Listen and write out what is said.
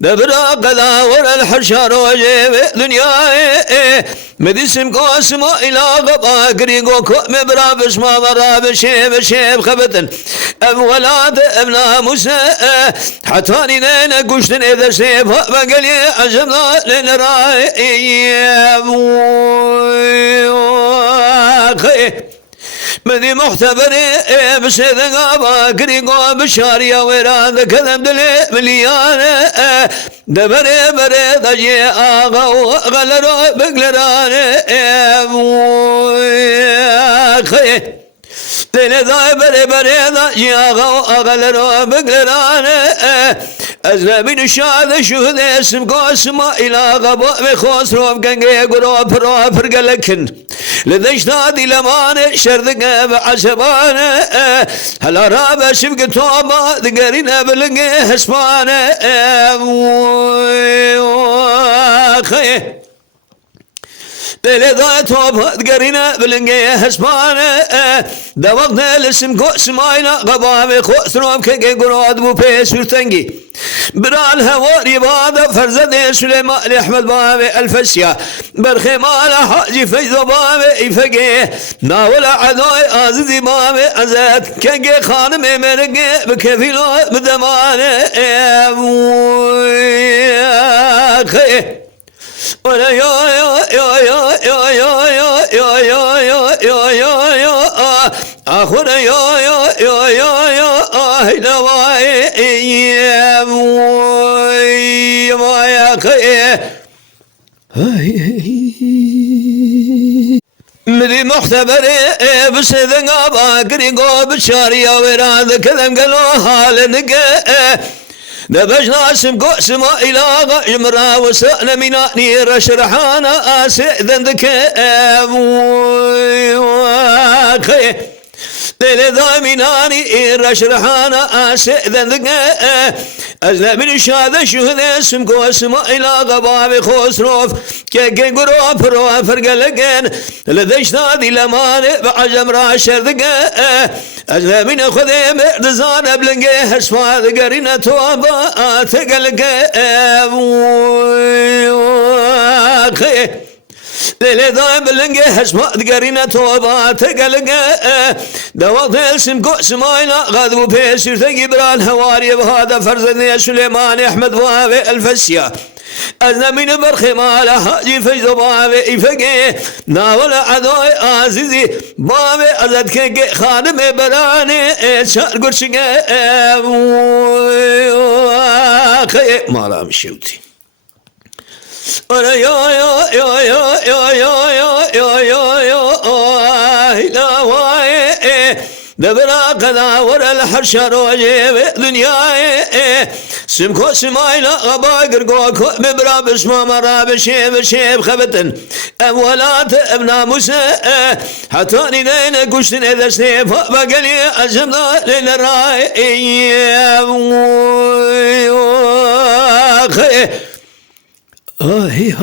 دبرا قدا ورا الحرشار وجيب دنيا مديسم قاسم إلى غبا قريقو كؤم برابش ما برابش شيب شيب خبتن أولاد ابنا موسى حتاني نينا قشتن إذا شيب بقلي عجبنا لين راي مدي مختبري بسيدن غابا قريقو بشاريا ويران كذب دلي مليان دبري بري دجي آغا وغلرو بقلران دلي داي بري بري دجي آغا وغلرو بقلران أزلمين الشاذ شهد اسم قاسم إلى غباء بخسرو بقنقي قرو برو فرقلكن لذيش نادي لمان شردق بعسبان هلا رابع شبك توبا ذقرينا بلقي حسبان ليلة ذا توبا ذقرينا بلقي حسبان دا وقت الاسم قاسم إلى غباء بخسرو بقنقي قرو بو بيس ورتنقي برال هواري بعد فرزد سليمان احمد بابي الفسيا برخي مال حاجي فيض بابي يفقيه ناول عدوي عزيزي بابي عزت كنقي خانمي مرقي بكفيلو بدمان ولا يا أخونا يا مدي مختبري بسيدن غابا قريقو بشاريا ويراد كذب قالوا حالنقا دبج ناسم قسم إلى غجمرا وسأل مناني رشرحانا أسئذن ذكا ليلة ذامناني رشرحانا أسئذن ذكا أزل من الشاذ شهد اسم قسم إلى غباب خسروف كي قروا بروا فرقلقين لذيش نادي لمان بعجم راشر ذكا أزل من خذيم اردزان بلنقي حسفا ذقرين توابا تقلقا ليلة ذايم بلنقي حسفا ذقرين توابا تقلقا دوات السم قسم إلى غذبو بيسير تقبر الهواري بهذا فرزني سليمان أحمد بابي الفسيا أزنا من برخي مالا حاجي فجد بابي إفقي ناول عدوي عزيزي بابي أزد كي خانمي براني شار قرشي مالا مشيوتي دبرا قدا ورا الحرشار وجيب دنيا سمكو سمايلا غباقر قوكو ببرا بسما مرا بشيب شيب خبتن أولاد ابنا موسى حتاني لين قشتن إذا سنيب بقلي أزمنا لين الرأي هاي